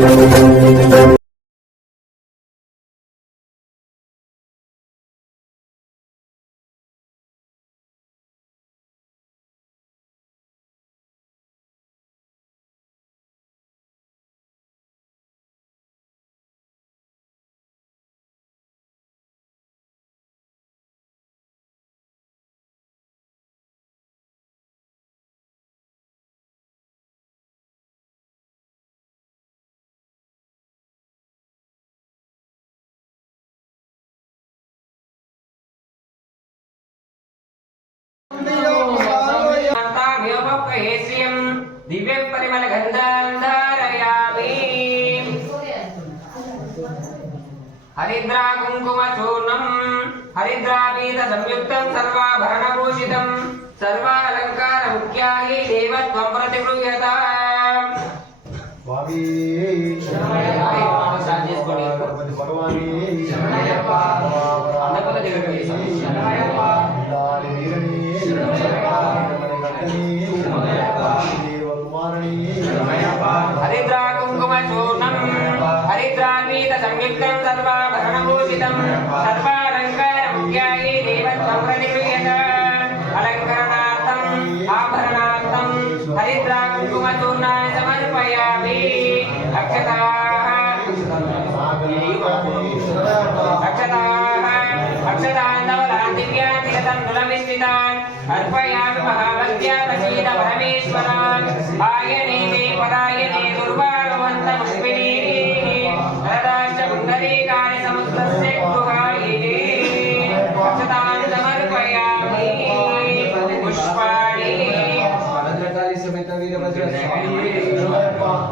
Música దివ్య పరిమళ గంధాంధారయామి హరిద్రా కుంకుమ చూర్ణం హరిద్రాపీత సంయుక్తం సర్వాభరణభూషితం సర్వాలంకార ముఖ్యాహి దేవత్వం ప్రతిగృహ్యత స్వామి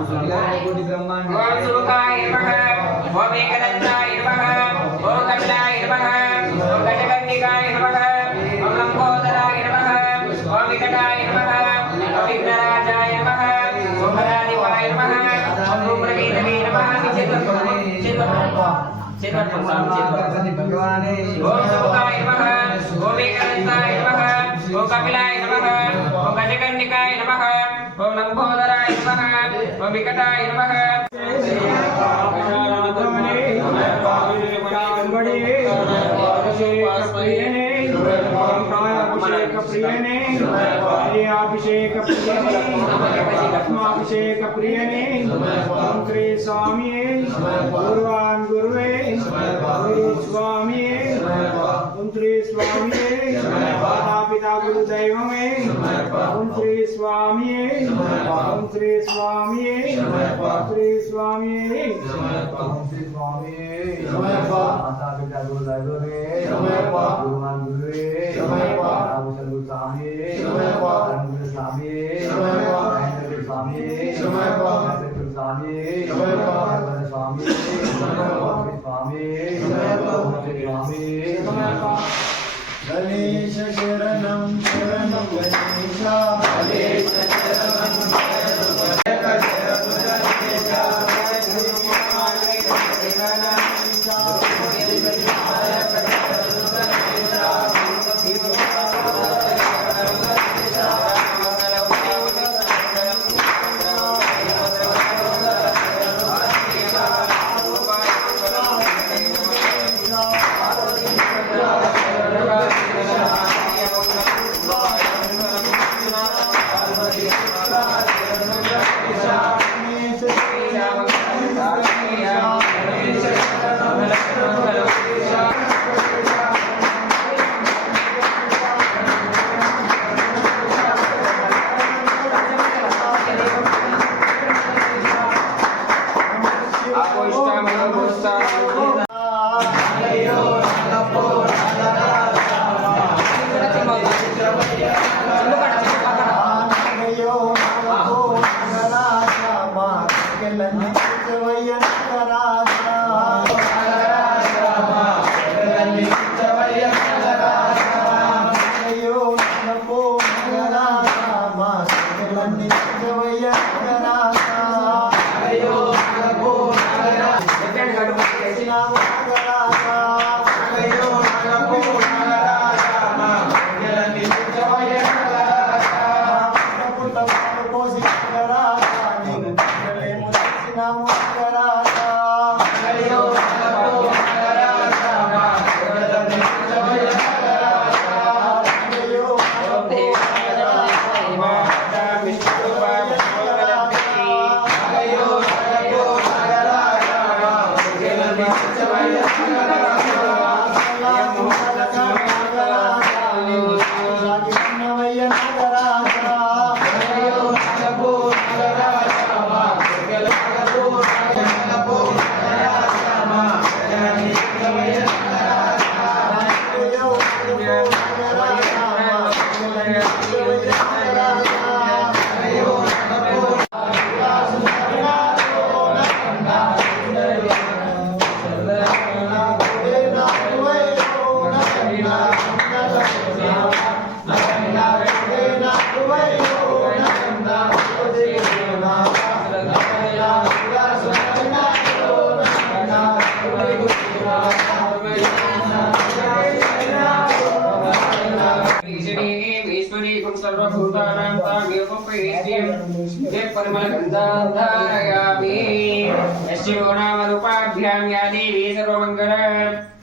ఓం సుముఖాయ నమః ఓం ఏకదంతాయ నమః ఓం కపిలాయ నమః ఓం గజకర్ణికాయ నమః ఓం లంబోదరాయ నమః ఓం వికటాయ నమః ఓం విఘ్నరాజాయ నమః ఓం భరాధిపాయ ఓం నమః ఓం కపిలాయ నమః ఓం గజకర్ణికాయ నమః ఓం లంబోదరాయ నమః ఓం వికటాయ నమః అభిషేక అభిషేక ప్రియనే ఓం శ్రీ స్వామి పూర్వాన్ గురువే గురు స్వామి ఓం శ్రీ స్వామి మాతాపితా గురు దైవమే ఓం శ్రీ స్వామి ఓం శ్రీ స్వామి ఓం శ్రీ స్వామి Ganesha Água está, água está. श्रीमन् सर्वभूतानां तामेवोपवेद्यं ये परमगन्धाधारयामि यस्यो नामरूपाभ्यां या देवी सर्वमङ्गल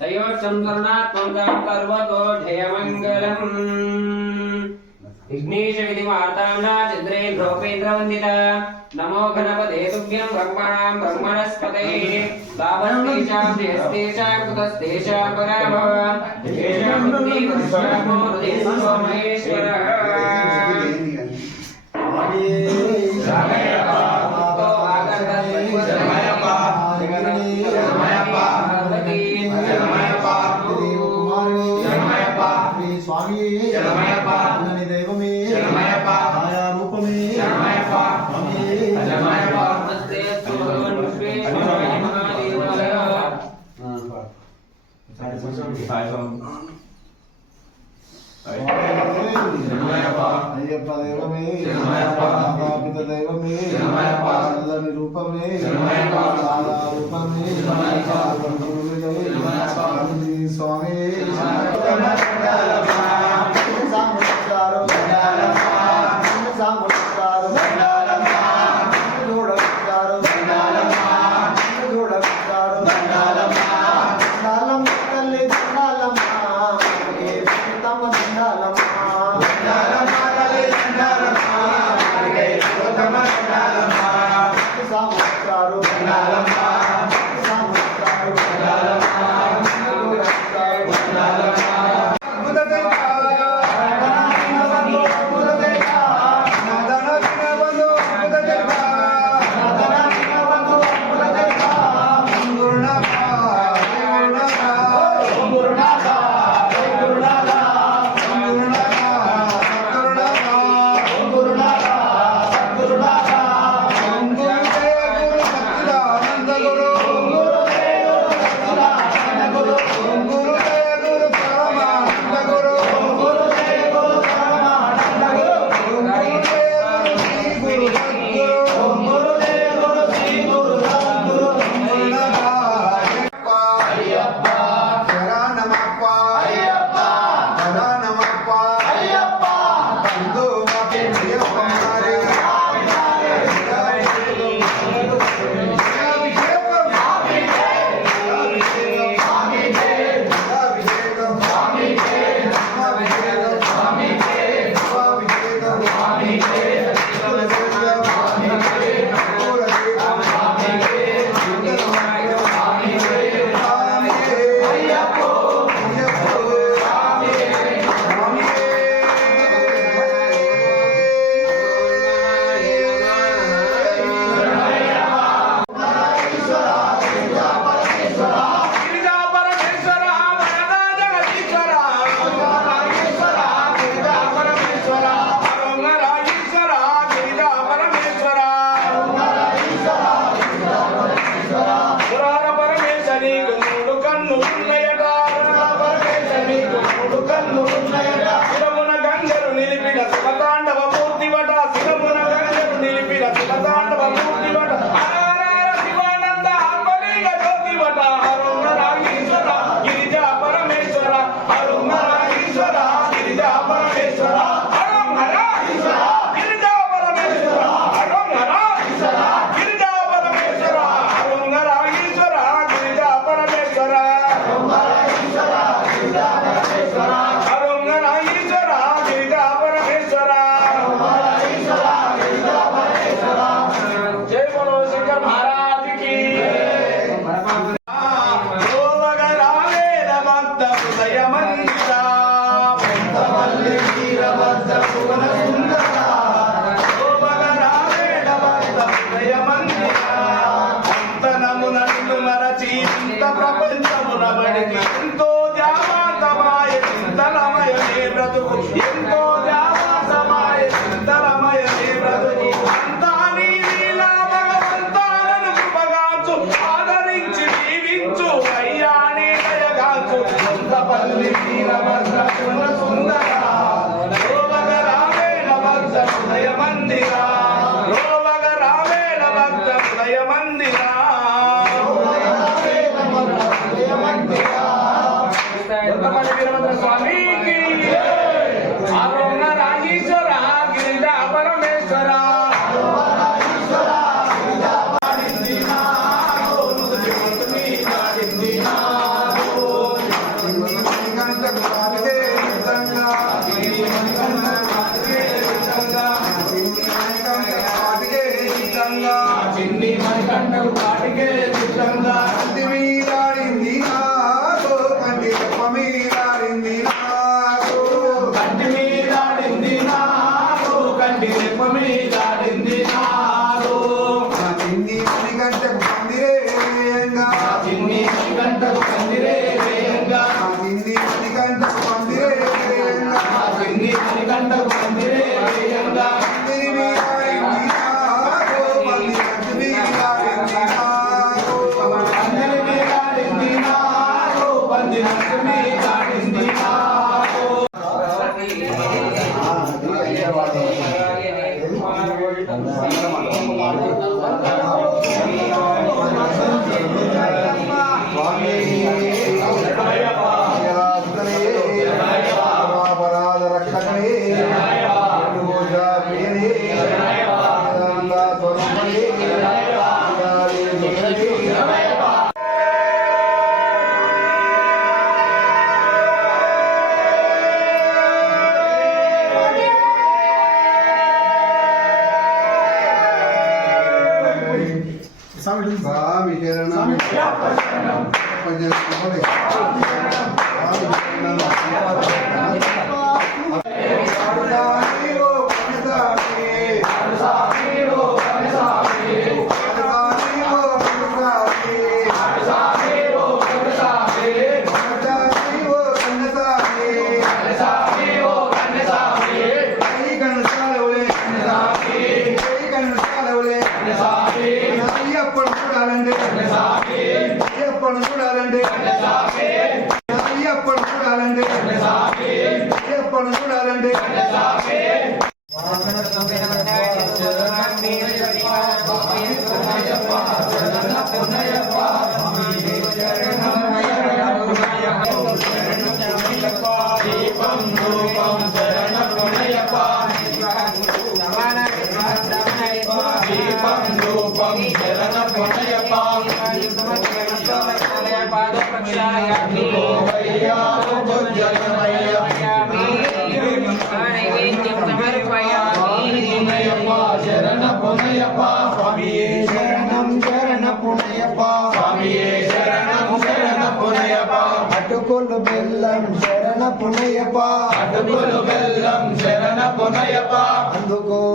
तयोच्चन्दर्णात्मं सर्वतो जयमङ्गलम् విఘ్నేశమితి వార్తాండా చంద్రే లోకేంద్రవందిత నమో గణపతే తుభ్యం బ్రహ్మణాం బ్రహ్మణస్పతే. తాపస్తేషాం దేస్తేషాం కుతస్తేషాం పరాభవ తేషాం బుద్ధి కృష్ణమో హృదయ Someshwara Daddy, me for me. Amém. శరణ పుణ్యప్ప అటుకులు బెల్లం శరణ పొనయప్ప అందుకోవయ్యా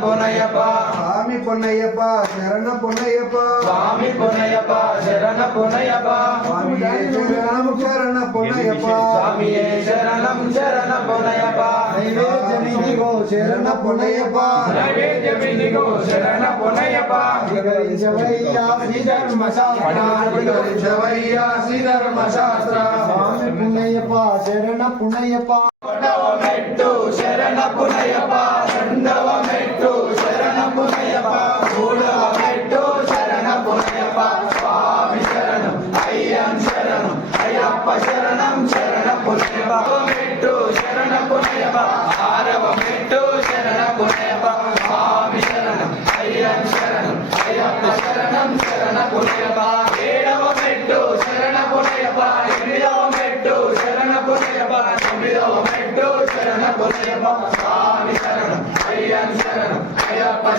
పొనయప్ప స్వామి పుణ్యప్ప శరణ పుణ్యప్ప స్వామి పొనయప్ప శరణ పొనయప్ప స్వామియే శరణం శరణ పుణ్యప్ప స్వామియే శరణం శరణ పొనయప్ప నైవేద్యమిదిగో శరణ పుణ్యప్ప నైవేద్యమిదిగో శరణ పొనయప్ప వివరించవయ్యా శ్రీ ధర్మశాస్త్ర శవయ్యా శ్రీ ధర్మశాస్త్ర స్వామి పుణ్యప్ప శరణ మెట్టు శరణ పునయప్ప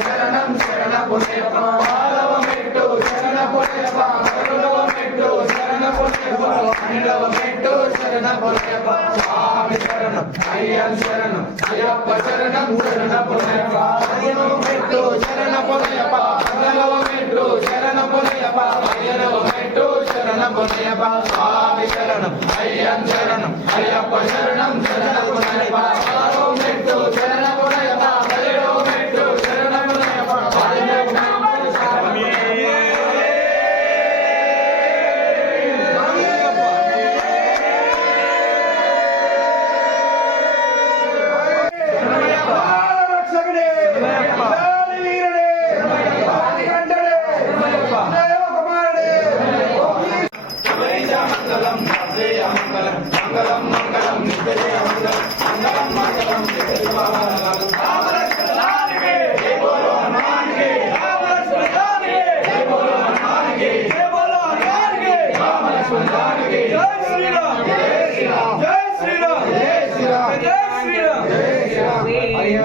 శరణం శరణ పునయప్ప ఆరవ మెట్టు శరణ పునయప్ప పదకొండవ మెట్టు శరణ పునయప్ప పన్నెండవ మెట్టు శరణ పునయప్ప స్వామి శరణం అయ్యన్ శరణం అయ్యప్ప శరణం శరణ పునయప్ప పదిహేనవ మెట్టు శరణ పునయప్ప పదహారవ మెట్టు శరణ పునయప్ప పదిహేనవ మెట్టు శరణ పునయప్ప స్వామి శరణం అయ్యన్ శరణం అయ్యప్ప శరణం శరణ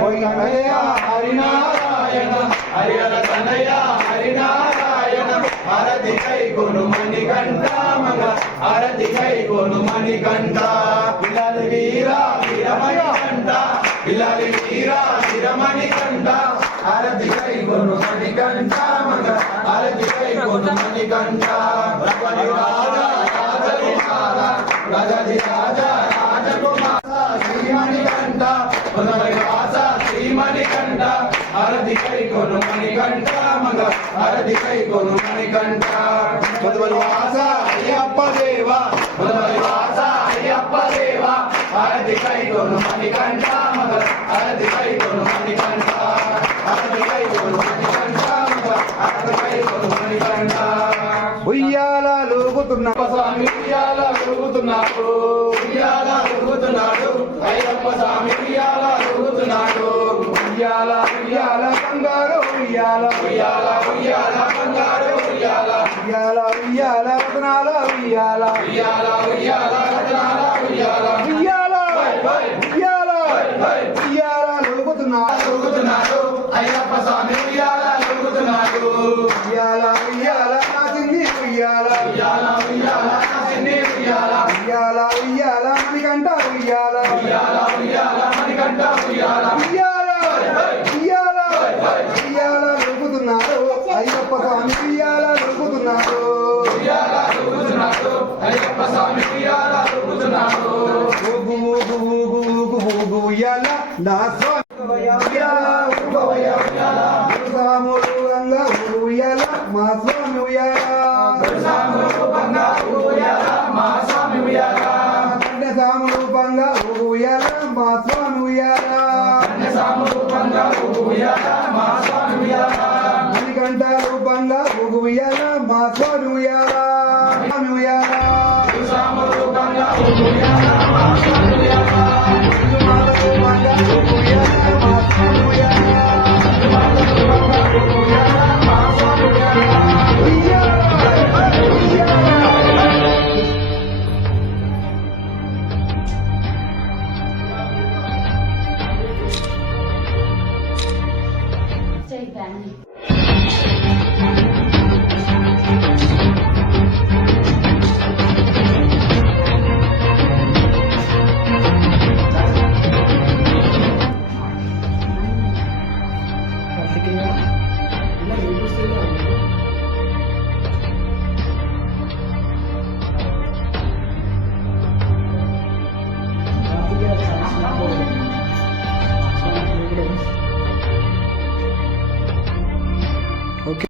కన్నయ్య హరినారాయణ హరిహర కన్నయ్య హరినారాయణ. హరతి కై కొను మణికంఠ మగ హరతి కై కొను మణికంఠ ఇలాలి వీర వీరమణి కంఠ ఇలాలి వీర వీరమణి కంఠ. హరతి కై కొను మణికంఠ మగ హరతి కై కొను మణికంఠ రవలి రాజా రాజకుమార శ్రీమణి కంఠ. పునరి రాజా మణికంఠ హరది కై కొను మణికంఠ మగ హరది కై కొను మణికంఠ పునమరి వాస అయ్యప్ప దేవ. పునమరి వాస అయ్యప్ప దేవ. హరది కై కొను మణికంఠ మగ హరది కై కొను మణికంఠ. హరది కై కొను మణికంఠ మగ హరది కై కొను మణికంఠ. ఉయ్యాల లోగుతున్నా స్వామి ఉయ్యాల లోగుతున్నాడు ఉయ్యాల లోగుతున్నాడు అయ్యప్ప స్వామి ఉయ్యాల లోగుతున్నాడు ఉయ్యాల ఉయ్యాల బంగారు ఉయ్యాల. ఉయ్యాల ఉయ్యాల బంగారు ఉయ్యాల. ఉయ్యాల ఉయ్యాల రత్నాల ఉయ్యాల ఉయ్యాల ఉయ్యాల రత్నాల ఉయ్యాల ఉయ్యాల ఉయ్యాల ఉయ్యాల లూగుతున్నా ఊగుతున్నాడు అయ్యప్ప స్వామి ఉయ్యాల. బంగారు